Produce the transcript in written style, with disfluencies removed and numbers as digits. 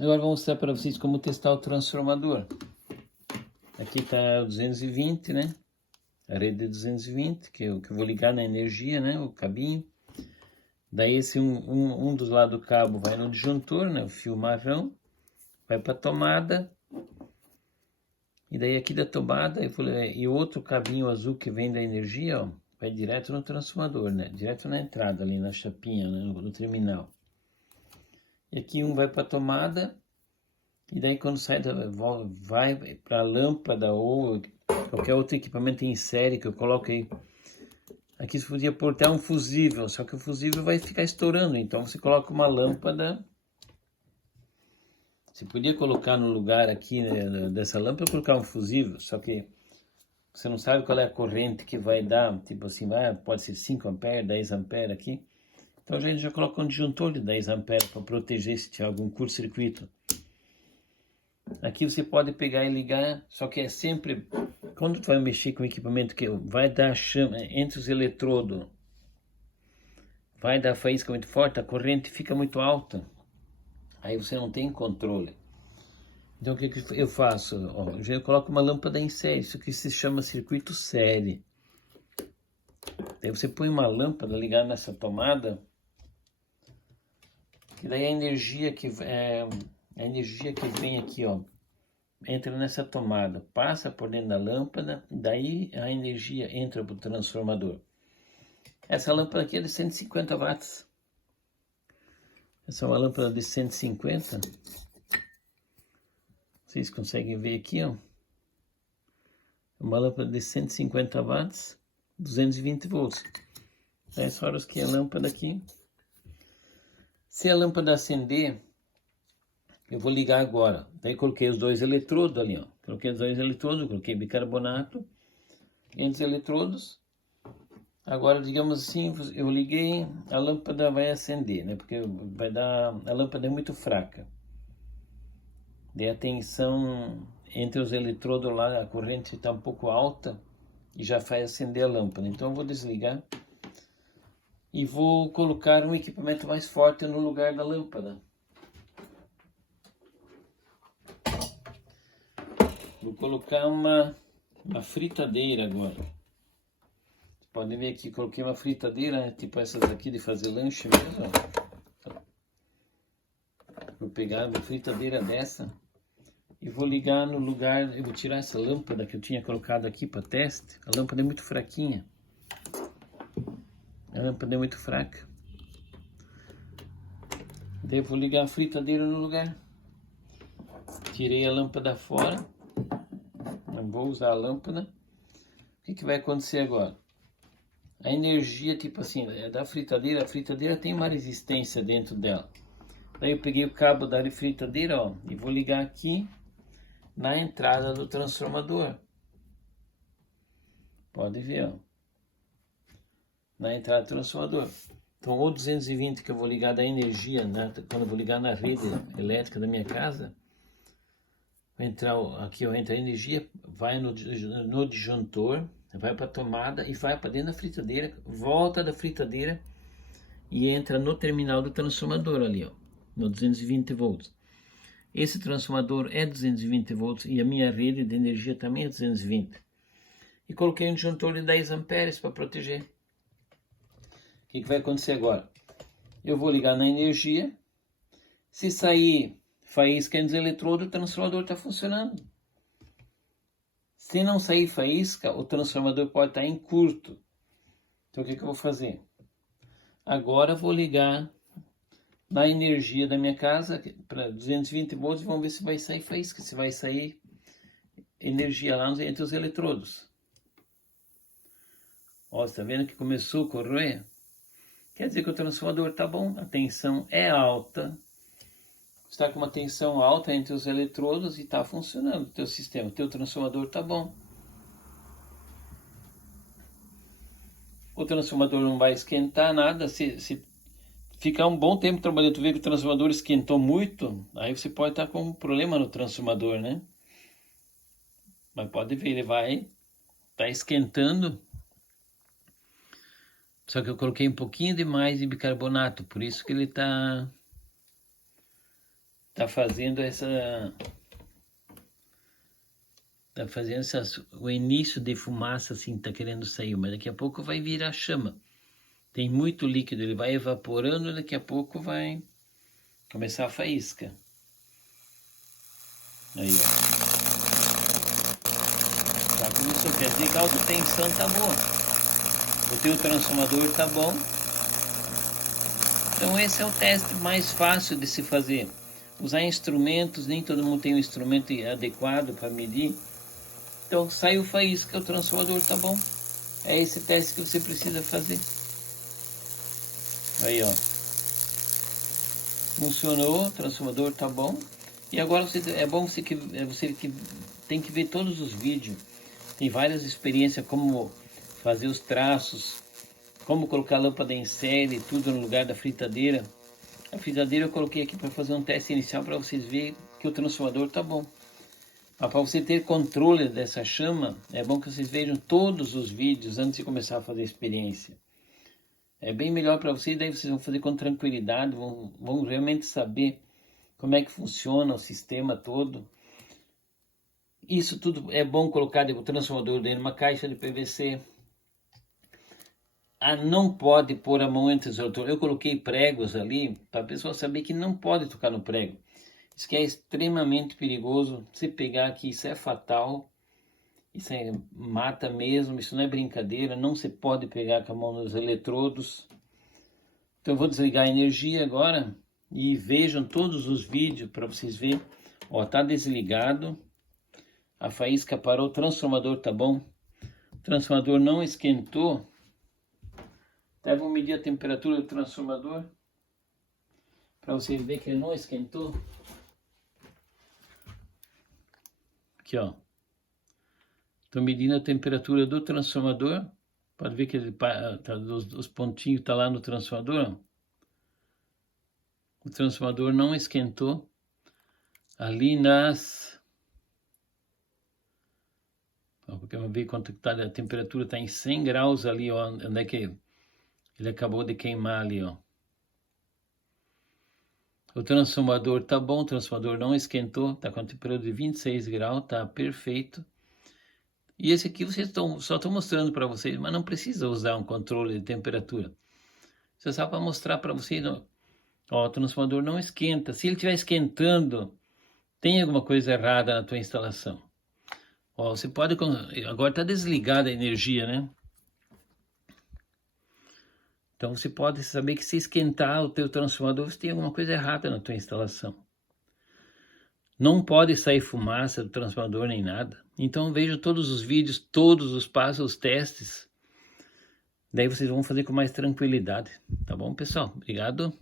Agora vou mostrar para vocês como testar o transformador. Aqui está 220, né? A rede de 220, que eu vou ligar na energia, né? O cabinho. Daí esse um dos lados do cabo vai no disjuntor, né? O fio marrão. Vai para a tomada. E daí aqui da tomada, e o outro cabinho azul que vem da energia, ó, vai direto no transformador, né? Direto na entrada ali, na chapinha, né? no terminal. E aqui um vai para a tomada. E daí quando sai, vai para a lâmpada ou qualquer outro equipamento em série que eu coloco aí. Aqui você podia pôr até um fusível, só que o fusível vai ficar estourando. Então você coloca uma lâmpada. Você podia colocar no lugar aqui, né, dessa lâmpada, colocar um fusível, só que você não sabe qual é a corrente que vai dar. Tipo assim, pode ser 5 amperes, 10 amperes aqui. Então a gente já coloca um disjuntor de 10 amperes para proteger se tiver algum curto-circuito. Aqui você pode pegar e ligar, só que é sempre, quando tu vai mexer com o equipamento que vai dar chama entre os eletrodos, vai dar faísca muito forte, a corrente fica muito alta, aí você não tem controle. Então o que eu faço? Ó, eu coloco uma lâmpada em série, isso que se chama circuito série. Daí você põe uma lâmpada ligada nessa tomada, que daí a energia que vem aqui, ó, entra nessa tomada, passa por dentro da lâmpada, daí a energia entra para o transformador. Essa lâmpada aqui é de 150 watts. Essa é uma lâmpada de 150. Vocês conseguem ver aqui, ó. Uma lâmpada de 150 watts, 220 volts. Nessas horas que a lâmpada aqui. Se a lâmpada acender, eu vou ligar agora. Daí coloquei os dois eletrodos ali, ó. Coloquei os dois eletrodos, coloquei bicarbonato entre os eletrodos. Agora, digamos assim, eu liguei, a lâmpada vai acender, né? Porque a lâmpada é muito fraca. Daí a tensão entre os eletrodos lá, a corrente está um pouco alta e já faz acender a lâmpada. Então eu vou desligar e vou colocar um equipamento mais forte no lugar da lâmpada. Vou colocar uma fritadeira agora. Vocês podem ver aqui, coloquei uma fritadeira, né? Tipo essas aqui de fazer lanche mesmo. Vou pegar uma fritadeira dessa e vou ligar no lugar. Eu vou tirar essa lâmpada que eu tinha colocado aqui para teste. A lâmpada é muito fraquinha. A lâmpada é muito fraca. Daí eu vou ligar a fritadeira no lugar. Tirei a lâmpada fora. Não vou usar a lâmpada. O que vai acontecer agora? A energia, tipo assim, da fritadeira, a fritadeira tem uma resistência dentro dela. Daí eu peguei o cabo da fritadeira, ó, e vou ligar aqui na entrada do transformador. Pode ver, ó. Na entrada do transformador. Então, o 220 que eu vou ligar da energia, né, quando eu vou ligar na rede elétrica da minha casa, vai entrar aqui, ó, entra a energia, vai no disjuntor, vai para a tomada e vai para dentro da fritadeira, volta da fritadeira e entra no terminal do transformador ali, ó, no 220 volts. Esse transformador é 220 volts e a minha rede de energia também é 220. E coloquei um disjuntor de 10 amperes para proteger. O que vai acontecer agora? Eu vou ligar na energia. Se sair faísca nos eletrodos, o transformador está funcionando. Se não sair faísca, o transformador pode estar em curto. Então o que eu vou fazer? Agora eu vou ligar na energia da minha casa para 220 volts e vamos ver se vai sair faísca, se vai sair energia lá entre os eletrodos. Ó, você tá vendo que começou a correr? Quer dizer que o transformador está bom, a tensão é alta. Está com uma tensão alta entre os eletrodos e está funcionando o teu sistema, o teu transformador está bom. O transformador não vai esquentar nada, se ficar um bom tempo trabalhando, tu vê que o transformador esquentou muito, aí você pode estar com um problema no transformador, né? Mas pode ver, ele vai estar esquentando. Só que eu coloquei um pouquinho demais de bicarbonato, por isso que ele tá tá fazendo o início de fumaça, assim, tá querendo sair, mas daqui a pouco vai virar chama. Tem muito líquido, ele vai evaporando, daqui a pouco vai começar a faísca. Aí, ó. Já começou, quer dizer que a alta tensão tá boa. O teu transformador tá bom. Então esse é o teste mais fácil de se fazer. Usar instrumentos, nem todo mundo tem um instrumento adequado para medir. Então saiu faísca, o transformador tá bom. É esse teste que você precisa fazer. Aí, ó. Funcionou, o transformador tá bom. E agora é bom você que tem que ver todos os vídeos. Tem várias experiências, como fazer os traços, como colocar a lâmpada em série, tudo no lugar da fritadeira. A fritadeira eu coloquei aqui para fazer um teste inicial para vocês verem que o transformador tá bom. Mas para você ter controle dessa chama, é bom que vocês vejam todos os vídeos antes de começar a fazer a experiência. É bem melhor para vocês, daí vocês vão fazer com tranquilidade, vão realmente saber como é que funciona o sistema todo. Isso tudo é bom colocar o transformador dentro de uma caixa de PVC. Não pode pôr a mão entre os outros. Eu coloquei pregos ali para a pessoa saber que não pode tocar no prego. Isso que é extremamente perigoso. Se pegar aqui, isso é fatal. Isso mata mesmo, isso não é brincadeira. Não se pode pegar com a mão nos eletrodos. Então eu vou desligar a energia agora e vejam todos os vídeos para vocês verem. Ó, tá desligado. A faísca parou, o transformador tá bom. O transformador não esquentou. Até vou medir a temperatura do transformador para vocês verem que ele não esquentou. Aqui, ó. Estou medindo a temperatura do transformador. Pode ver que ele os pontinhos tá lá no transformador. Ó. O transformador não esquentou. Ali porque eu vou ver quanto tá, a temperatura está em 100 graus ali, ó. Onde é que ele acabou de queimar ali, ó. O transformador tá bom, o transformador não esquentou, tá com a temperatura de 26 graus, tá perfeito. E esse aqui só estou mostrando para vocês, mas não precisa usar um controle de temperatura. Isso é só para mostrar para vocês, ó, o transformador não esquenta. Se ele estiver esquentando, tem alguma coisa errada na tua instalação. Ó, você pode, agora está desligada a energia, né? Então você pode saber que se esquentar o teu transformador, você tem alguma coisa errada na tua instalação. Não pode sair fumaça do transformador nem nada. Então veja todos os vídeos, todos os passos, os testes. Daí vocês vão fazer com mais tranquilidade. Tá bom, pessoal? Obrigado.